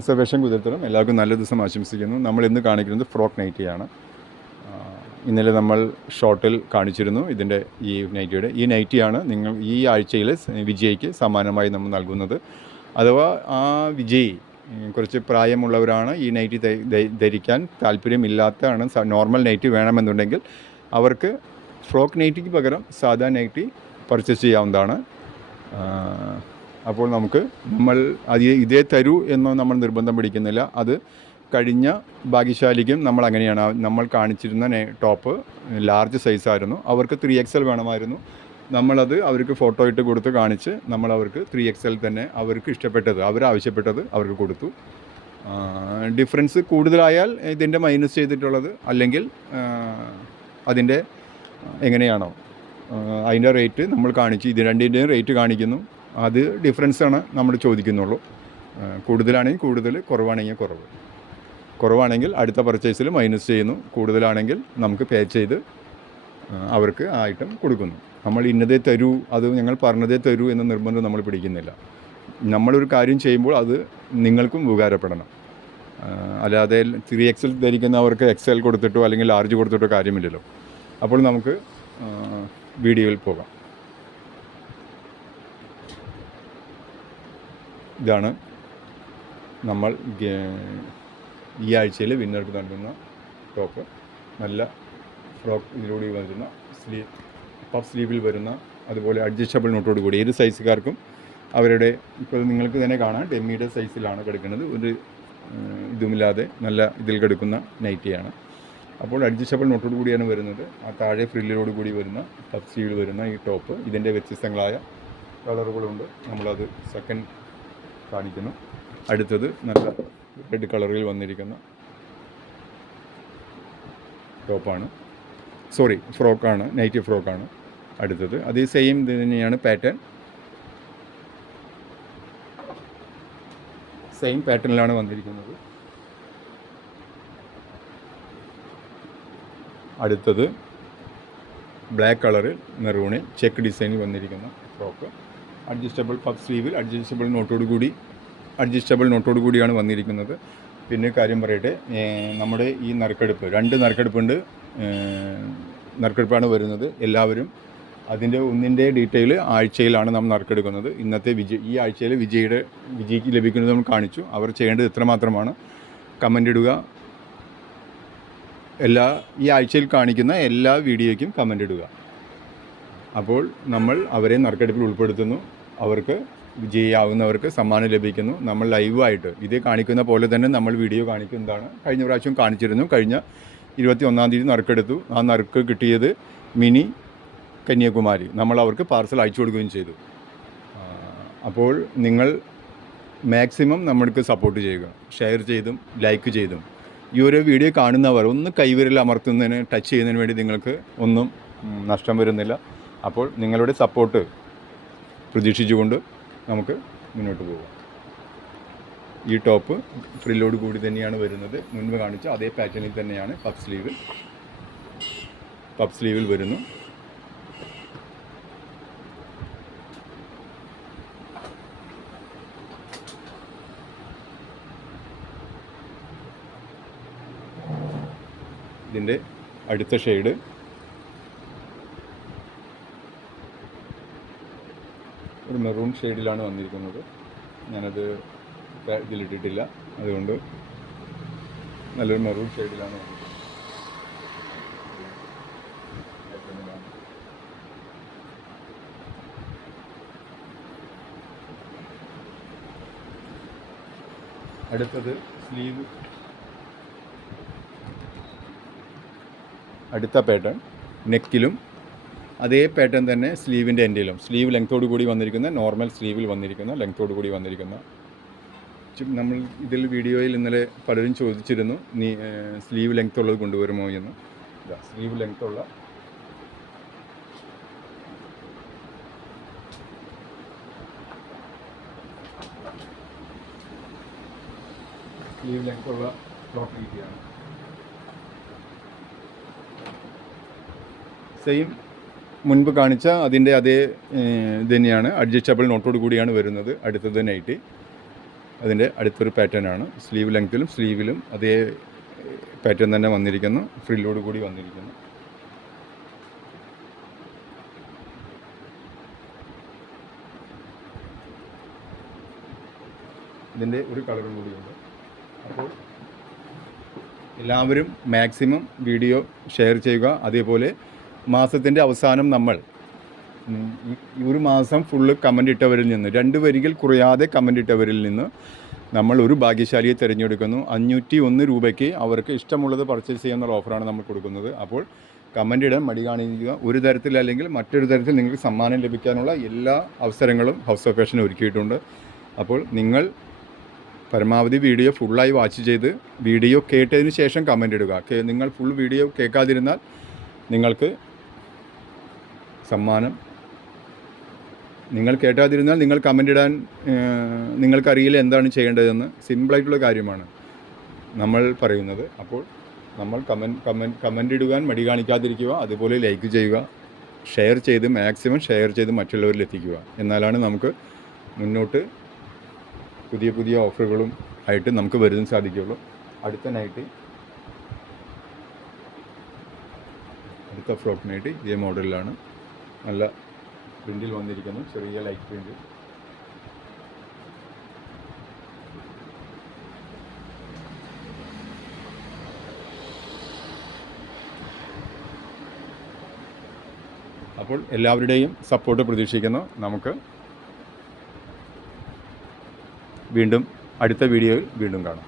Observation കുതിർത്തലും എല്ലാവർക്കും നല്ല ദിവസം ആശംസിക്കുന്നു. നമ്മൾ ഇന്ന് കാണിക്കുന്നത് ഫ്രോക്ക് നൈറ്റിയാണ്. ഇന്നലെ നമ്മൾ ഷോർട്ടിൽ കാണിച്ചിരുന്നു ഇതിൻ്റെ ഈ നൈറ്റിയാണ് നിങ്ങൾ ഈ ആഴ്ചയിൽ വിജയിക്ക് സമ്മാനമായി നമ്മൾ നൽകുന്നത്. അഥവാ ആ വിജയി കുറച്ച് പ്രായമുള്ളവരാണ്, ഈ നൈറ്റി ധരിക്കാൻ താല്പര്യമില്ലാത്തതാണ്, നോർമൽ നൈറ്റി വേണമെന്നുണ്ടെങ്കിൽ അവർക്ക് ഫ്രോക്ക് നൈറ്റിക്ക് പകരം സാധാ നൈറ്റി പർച്ചേസ് ചെയ്യാവുന്നതാണ്. അപ്പോൾ നമ്മൾ ഇതേ തരൂ എന്നോ നമ്മൾ നിർബന്ധം പിടിക്കുന്നില്ല. അത് കഴിഞ്ഞ ഭാഗ്യശാലിക്കും നമ്മൾ അങ്ങനെയാണ്. നമ്മൾ കാണിച്ചിരുന്ന ടോപ്പ് ലാർജ് സൈസായിരുന്നു, അവർക്ക് 3XL വേണമായിരുന്നു. നമ്മളത് അവർക്ക് ഫോട്ടോ ഇട്ട് കൊടുത്ത് കാണിച്ച് നമ്മൾ അവർക്ക് 3XL തന്നെ അവർക്ക് ഇഷ്ടപ്പെട്ടത്, അവരാവശ്യപ്പെട്ടത് അവർക്ക് കൊടുത്തു. ഡിഫറൻസ് കൂടുതലായാൽ ഇതിൻ്റെ മൈനസ് ചെയ്തിട്ടുള്ളത്, അല്ലെങ്കിൽ അതിൻ്റെ എങ്ങനെയാണോ അതിൻ്റെ റേറ്റ് നമ്മൾ കാണിച്ച് ഇത് രണ്ടിൻ്റെയും റേറ്റ് കാണിക്കുന്നു. അത് ഡിഫറൻസാണ് നമ്മൾ ചോദിക്കുന്നുള്ളൂ. കൂടുതലാണെങ്കിൽ കൂടുതൽ, കുറവാണെങ്കിൽ കുറവ്. കുറവാണെങ്കിൽ അടുത്ത പർച്ചേസിൽ മൈനസ് ചെയ്യുന്നു, കൂടുതലാണെങ്കിൽ നമുക്ക് പേ ചെയ്ത് അവർക്ക് ആ ഐറ്റം കൊടുക്കുന്നു. നമ്മൾ ഇന്നതേ തരൂ, അത് ഞങ്ങൾ പറഞ്ഞതേ തരൂ എന്ന നിർബന്ധം നമ്മൾ പിടിക്കുന്നില്ല. നമ്മളൊരു കാര്യം ചെയ്യുമ്പോൾ അത് നിങ്ങൾക്കും ഉപകാരപ്പെടണം. അല്ലാതെ 3XL ധരിക്കുന്നവർക്ക് XL കൊടുത്തിട്ടോ അല്ലെങ്കിൽ ലാർജ് കൊടുത്തിട്ടോ കാര്യമില്ലല്ലോ. അപ്പോൾ നമുക്ക് വീഡിയോയിൽ പോകാം. ഇതാണ് നമ്മൾ ഈ ആഴ്ചയിൽ വിന്നർക്ക് നൽകുന്ന ടോപ്പ്. നല്ല ഫ്രോക്ക് ഇതിലൂടെ വരുന്ന പഫ് സ്ലീവിൽ വരുന്ന, അതുപോലെ അഡ്ജസ്റ്റബിൾ നോട്ടോട് കൂടി ഏത് സൈസുകാർക്കും അവരുടെ, ഇപ്പോൾ നിങ്ങൾക്ക് തന്നെ കാണാം ഡെമ്മിയുടെ സൈസിലാണ് കിടക്കുന്നത്. ഒരു ഇതുമില്ലാതെ നല്ല ഇതിൽ കിടക്കുന്ന നൈറ്റിയാണ്. അപ്പോൾ അഡ്ജസ്റ്റബിൾ നോട്ടോട് കൂടിയാണ് വരുന്നത്. ആ താഴെ ഫ്രില്ലിലോട് കൂടി വരുന്ന പഫ് സ്ലീവിൽ വരുന്ന ഈ ടോപ്പ്, ഇതിൻ്റെ വ്യത്യസ്തങ്ങളായ കളറുകളുണ്ട്. നമ്മളത് സെക്കൻഡ് കാണിക്കുന്നു. അടുത്തത് നല്ല റെഡ് കളറിൽ വന്നിരിക്കുന്ന ടോപ്പാണ്, ഫ്രോക്കാണ്, നൈറ്റി ഫ്രോക്കാണ്. അടുത്തത് അതേ സെയിം ഇത് തന്നെയാണ്, സെയിം പാറ്റേണിലാണ് വന്നിരിക്കുന്നത്. അടുത്തത് ബ്ലാക്ക് കളറിൽ മെറൂണിൽ ചെക്ക് ഡിസൈനിൽ വന്നിരിക്കുന്ന ഫ്രോക്ക്. അഡ്ജസ്റ്റബിൾ പഫ് സ്ലീവിൽ അഡ്ജസ്റ്റബിൾ നോട്ടോട് കൂടിയാണ് വന്നിരിക്കുന്നത്. പിന്നെ കാര്യം പറയട്ടെ, നമ്മുടെ ഈ നറുക്കെടുപ്പ്, 2 നറുക്കെടുപ്പുണ്ട്. നറുക്കെടുപ്പാണ് വരുന്നത്. എല്ലാവരും അതിൻ്റെ ഒന്നിൻ്റെ ഡീറ്റെയിൽ ആഴ്ചയിലാണ് നാം നറുക്കെടുക്കുന്നത്. ഇന്നത്തെ ഈ ആഴ്ചയിൽ വിജയിക്ക് ലഭിക്കുന്നത് നമ്മൾ കാണിച്ചു. അവർ ചെയ്യേണ്ടത് ഇത്രമാത്രമാണ്: കമൻ്റ് ഇടുക. ഈ ആഴ്ചയിൽ കാണിക്കുന്ന എല്ലാ വീഡിയോയ്ക്കും കമൻ്റ് ഇടുക. അപ്പോൾ നമ്മൾ അവരെ നറുക്കെടുപ്പിൽ ഉൾപ്പെടുത്തുന്നു. അവർക്ക് വിജയിയാവുന്നവർക്ക് സമ്മാനം ലഭിക്കുന്നു. നമ്മൾ ലൈവായിട്ട് ഇതേ കാണിക്കുന്ന പോലെ തന്നെ നമ്മൾ വീഡിയോ കാണിക്കുന്നതാണ്. കഴിഞ്ഞ പ്രാവശ്യം കാണിച്ചിരുന്നു. കഴിഞ്ഞ 21-ാം തീയതി നറുക്കെടുത്തു. ആ നറുക്ക് കിട്ടിയത് മിനി കന്യാകുമാരി. നമ്മൾ അവർക്ക് പാർസൽ അയച്ചു കൊടുക്കുകയും ചെയ്തു. അപ്പോൾ നിങ്ങൾ മാക്സിമം നമ്മൾക്ക് സപ്പോർട്ട് ചെയ്യുക, ഷെയർ ചെയ്തും ലൈക്ക് ചെയ്തും. ഈ ഒരു വീഡിയോ കാണുന്നവർ ഒന്ന് കൈവിരൽ അമർത്തുന്നതിന്, ടച്ച് ചെയ്യുന്നതിന് വേണ്ടി നിങ്ങൾക്ക് ഒന്നും നഷ്ടം വരുന്നില്ല. അപ്പോൾ നിങ്ങളുടെ സപ്പോർട്ട് പ്രതീക്ഷിച്ചുകൊണ്ട് നമുക്ക് മുന്നോട്ട് പോകാം. ഈ ടോപ്പ് ഫ്രില്ലോട് കൂടി തന്നെയാണ് വരുന്നത്. മുൻപ് കാണിച്ച അതേ പാറ്റേണിൽ തന്നെയാണ് പഫ് സ്ലീവിൽ വരുന്നു. ഇതിൻ്റെ അടുത്ത ഷെയ്ഡ് ഒരു മെറൂൺ ഷെയ്ഡിലാണ് വന്നിരിക്കുന്നത്. ഞാനത് ഇതിലിട്ടിട്ടില്ല, അതുകൊണ്ട് നല്ലൊരു മെറൂൺ ഷെയ്ഡിലാണ് വന്നിരിക്കുന്നത്. അടുത്തത് അടുത്ത പാറ്റേൺ നെക്കിലും അതേ പാറ്റേൺ തന്നെ സ്ലീവിൻ്റെ എൻഡിലും, സ്ലീവ് ലെങ്ത്തോടു കൂടി വന്നിരിക്കുന്ന, നോർമൽ സ്ലീവിൽ വന്നിരിക്കുന്ന, ലെങ്ത്തോടു കൂടി വന്നിരിക്കുന്ന. നമ്മൾ ഇതിൽ വീഡിയോയിൽ ഇന്നലെ പലരും ചോദിച്ചിരുന്നു, നീ സ്ലീവ് ലെങ്ത് ഉള്ളത് കൊണ്ടുവരുമോ എന്ന്. സ്ലീവ് ലെങ്ത്തുള്ള ഫ്രോക്ക് നൈറ്റിയാണ്. സെയിം മുൻപ് കാണിച്ച അതിൻ്റെ അതേ ഇത് തന്നെയാണ്. അഡ്ജസ്റ്റബിൾ നോട്ടോട് കൂടിയാണ് വരുന്നത്. അടുത്തത് നൈറ്റി അതിൻ്റെ അടുത്തൊരു പാറ്റേൺ ആണ്. സ്ലീവ് ലെങ്ത്തിലും സ്ലീവിലും അതേ പാറ്റേൺ തന്നെ വന്നിരിക്കുന്നു. ഫ്രില്ലോട് കൂടി വന്നിരിക്കുന്നു. ഇതിൻ്റെ ഒരു കളറും കൂടിയുണ്ട്. അപ്പോൾ എല്ലാവരും മാക്സിമം വീഡിയോ ഷെയർ ചെയ്യുക. അതേപോലെ മാസത്തിൻ്റെ അവസാനം നമ്മൾ ഈ ഒരു മാസം ഫുള്ള് കമൻ്റ് ഇട്ടവരിൽ നിന്ന് 2 വരികൾ കുറയാതെ കമൻ്റ് ഇട്ടവരിൽ നിന്ന് നമ്മൾ ഒരു ഭാഗ്യശാലിയെ തിരഞ്ഞെടുക്കുന്നു. 501 രൂപയ്ക്ക് അവർക്ക് ഇഷ്ടമുള്ളത് പർച്ചേസ് ചെയ്യാനുള്ള ഓഫറാണ് നമ്മൾ കൊടുക്കുന്നത്. അപ്പോൾ കമൻ്റ് ഇടാൻ മടി കാണിക്കുക. ഒരു തരത്തിൽ അല്ലെങ്കിൽ മറ്റൊരു തരത്തിൽ നിങ്ങൾക്ക് സമ്മാനം ലഭിക്കാനുള്ള എല്ലാ അവസരങ്ങളും ഹൗസ് ഓഫ് ഫാഷൻ ഒരുക്കിയിട്ടുണ്ട്. അപ്പോൾ നിങ്ങൾ പരമാവധി വീഡിയോ ഫുള്ളായി വാച്ച് ചെയ്ത് വീഡിയോ കേട്ടതിന് ശേഷം കമൻ്റ് ഇടുക. നിങ്ങൾ ഫുൾ വീഡിയോ കേൾക്കാതിരുന്നാൽ നിങ്ങൾക്ക് സമ്മാനം, നിങ്ങൾ കേട്ടാതിരുന്നാൽ നിങ്ങൾ കമൻ്റ് ഇടാൻ നിങ്ങൾക്കറിയില്ല എന്താണ് ചെയ്യേണ്ടതെന്ന്. സിമ്പിളായിട്ടുള്ള കാര്യമാണ് നമ്മൾ പറയുന്നത്. അപ്പോൾ നമ്മൾ കമൻ്റ് ഇടുവാൻ മടി കാണിക്കാതിരിക്കുക. അതുപോലെ ലൈക്ക് ചെയ്യുക, ഷെയർ ചെയ്ത് മാക്സിമം ഷെയർ ചെയ്ത് മറ്റുള്ളവരിൽ എത്തിക്കുക. എന്നാലാണ് നമുക്ക് മുന്നോട്ട് പുതിയ പുതിയ ഓഫറുകളും ആയിട്ട് നമുക്ക് വരുവാൻ സാധിക്കുകയുള്ളൂ. അടുത്ത നൈറ്റ്, അടുത്ത ഫ്രോക്ക് നൈറ്റ് ഇതേ മോഡലിലാണ്. നല്ല പ്രിൻറ്റിൽ വന്നിരിക്കുന്നു, ചെറിയ ലൈറ്റ് പ്രിൻറ്റ്. അപ്പോൾ എല്ലാവരുടെയും സപ്പോർട്ട് പ്രതീക്ഷിക്കുന്നു. നമുക്ക് വീണ്ടും അടുത്ത വീഡിയോയിൽ വീണ്ടും കാണാം.